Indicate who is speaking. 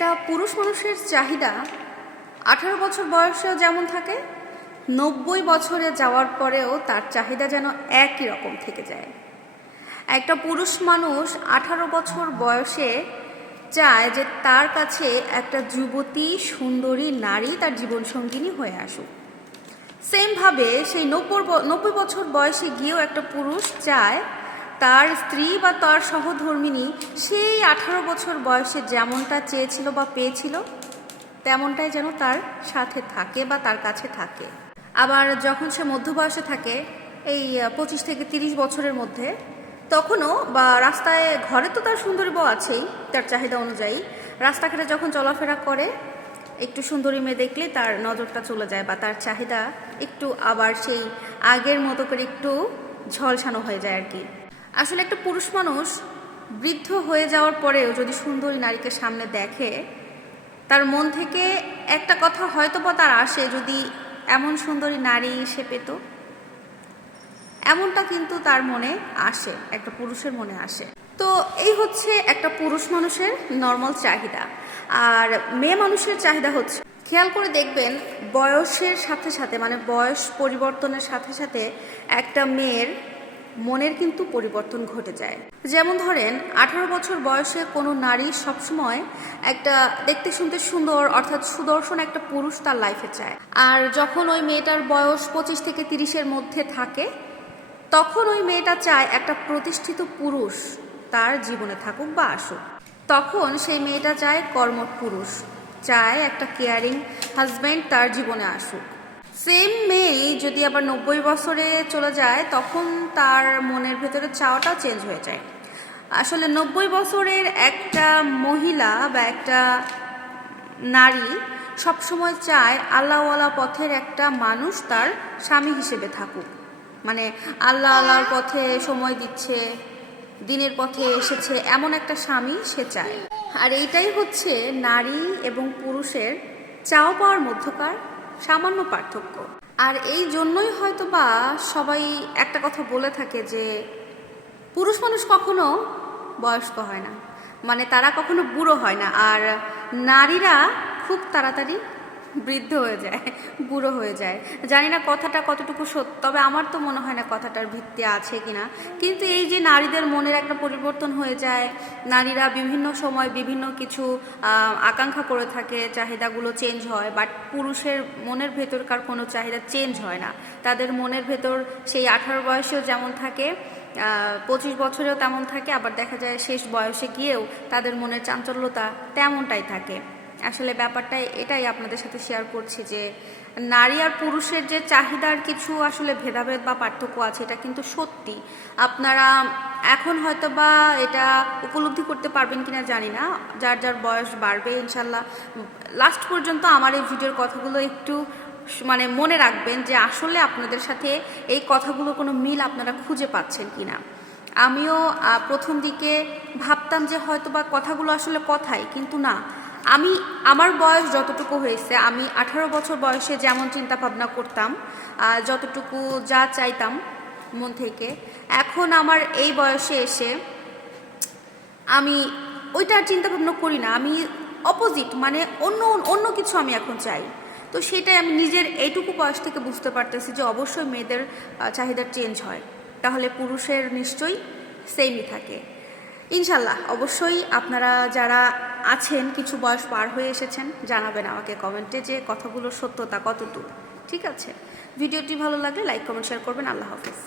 Speaker 1: একটা পুরুষ মানুষের চাহিদা আঠারো বছর বয়সেও যেমন থাকে, নব্বই বছরে যাওয়ার পরেও তার চাহিদা যেন একই রকম থেকে যায়। একটা পুরুষ মানুষ আঠারো বছর বয়সে চায় যে তার কাছে একটা যুবতী, সুন্দরী নারী তার জীবনসঙ্গিনী হয়ে আসুক। সেমভাবে সেই নব্বই নব্বই বছর বয়সে গিয়েও একটা পুরুষ চায় তার স্ত্রী বা তার সহধর্মিনী সেই আঠারো বছর বয়সে যেমনটা চেয়েছিল বা পেয়েছিল, তেমনটাই যেন তার সাথে থাকে বা তার কাছে থাকে। আবার যখন সে মধ্য বয়সে থাকে, এই পঁচিশ থেকে তিরিশ বছরের মধ্যে, তখনও বা রাস্তায়, ঘরে তো তার সুন্দরী বউ আছেই তার চাহিদা অনুযায়ী, রাস্তাঘাটে যখন চলাফেরা করে, একটু সুন্দরী মেয়ে দেখলে তার নজরটা চলে যায় বা তার চাহিদা একটু আবার সেই আগের মতো করে একটু ঝলসানো হয়ে যায় আর কি। আসলে একটা পুরুষ মানুষ বৃদ্ধ হয়ে যাওয়ার পরেও যদি সুন্দরী নারীকে সামনে দেখে, তার মন থেকে একটা কথা হয়তো বা তার আসে, যদি এমন সুন্দরী নারী সে পেত। এমনটা কিন্তু তার মনে আসে, একটা পুরুষের মনে আসে। তো এই হচ্ছে একটা পুরুষ মানুষের নর্মাল চাহিদা। আর মেয়ে মানুষের চাহিদা হচ্ছে, খেয়াল করে দেখবেন বয়সের সাথে সাথে মানে বয়স পরিবর্তনের সাথে সাথে একটা মেয়ের মনের কিন্তু পরিবর্তন ঘটে যায়। যেমন ধরেন, আঠারো বছর বয়সে কোনো নারী সবসময় একটা দেখতে শুনতে সুন্দর অর্থাৎ সুদর্শন একটা পুরুষ তার লাইফে চায়। আর যখন ওই মেয়েটার বয়স পঁচিশ থেকে তিরিশের মধ্যে থাকে, তখন ওই মেয়েটা চায় একটা প্রতিষ্ঠিত পুরুষ তার জীবনে থাকুক বা আসুক। তখন সেই মেয়েটা চায় কর্মঠ পুরুষ, চায় একটা কেয়ারিং হাজব্যান্ড তার জীবনে আসুক। সেম মেয়েই যদি আবার নব্বই বছরে চলে যায়, তখন তার মনের ভেতরে চাওয়াটাও চেঞ্জ হয়ে যায়। আসলে নব্বই বছরের একটা মহিলা বা একটা নারী সবসময় চায় আল্লাহওয়ালা পথের একটা মানুষ তার স্বামী হিসেবে থাকুক। মানে আল্লাহ আল্লাহর পথে সময় দিচ্ছে, দিনের পথে এসেছে, এমন একটা স্বামী সে চায়। আর এইটাই হচ্ছে নারী এবং পুরুষের চাওয়া পাওয়ার মধ্যকার সামান্য পার্থক্য। আর এই জন্যই হয়তো বা সবাই একটা কথা বলে থাকে যে, পুরুষ মানুষ কখনো বয়স্ক হয় না। মানে তারা কখনো বুড়ো হয় না। আর নারীরা খুব তাড়াতাড়ি বৃদ্ধ হয়ে যায়, বুড়ো হয়ে যায়। জানি না কথাটা কতটুকু সত্য, তবে আমার তো মনে হয় না কথাটার ভিত্তি আছে কিনা। কিন্তু এই যে নারীদের মনের একটা পরিবর্তন হয়ে যায়, নারীরা বিভিন্ন সময় বিভিন্ন কিছু আকাঙ্ক্ষা করে থাকে, চাহিদাগুলো চেঞ্জ হয় বাট পুরুষের মনের ভেতরকার কোনো চাহিদা চেঞ্জ হয় না। তাদের মনের ভেতর সেই আঠারো বয়সেও যেমন থাকে পঁচিশ বছরেও তেমন থাকে, আবার দেখা যায় শেষ বয়সে গিয়েও তাদের মনের চাঞ্চল্যতা তেমনটাই থাকে। আসলে ব্যাপারটা এটাই আপনাদের সাথে শেয়ার করছি যে, নারী আর পুরুষের যে চাহিদার কিছু আসলে ভেদাভেদ বা পার্থক্য আছে, এটা কিন্তু সত্যি। আপনারা এখন হয়তো বা এটা উপলব্ধি করতে পারবেন কিনা জানি না। যার যার বয়স বাড়বে, ইনশাল্লাহ। লাস্ট পর্যন্ত আমার এই ভিডিওর কথাগুলো একটু মানে মনে রাখবেন যে, আসলে আপনাদের সাথে এই কথাগুলো কোনো মিল আপনারা খুঁজে পাচ্ছেন কিনা। আমিও প্রথম দিকে ভাবতাম যে হয়তো বা কথাগুলো আসলে কথাই, কিন্তু না। আমি, আমার বয়স যতটুকু হয়েছে, আমি আঠারো বছর বয়সে যেমন চিন্তা ভাবনা করতাম যতটুকু যা চাইতাম মন থেকে, এখন আমার এই বয়সে এসে আমি ওইটা চিন্তা ভাবনা করি না, আমি অপোজিট মানে অন্য অন্য কিছু আমি এখন চাই। তো সেটাই আমি নিজের এইটুকু বয়স থেকে বুঝতে পারতেছি যে অবশ্যই মেয়েদের চাহিদা চেঞ্জ হয়। তাহলে পুরুষের নিশ্চয়ই সেমই থাকে। ইনশাল্লাহ, অবশ্যই আপনারা যারা আছেন, কিছু বয়স পার হয়ে এসেছেন, জানাবেন আমাকে কমেন্টে যে কথাগুলোর সত্যতা কতটুকু, ঠিক আছে? ভিডিওটি ভালো লাগলে লাইক কমেন্ট শেয়ার করবেন। আল্লাহ হাফিজ।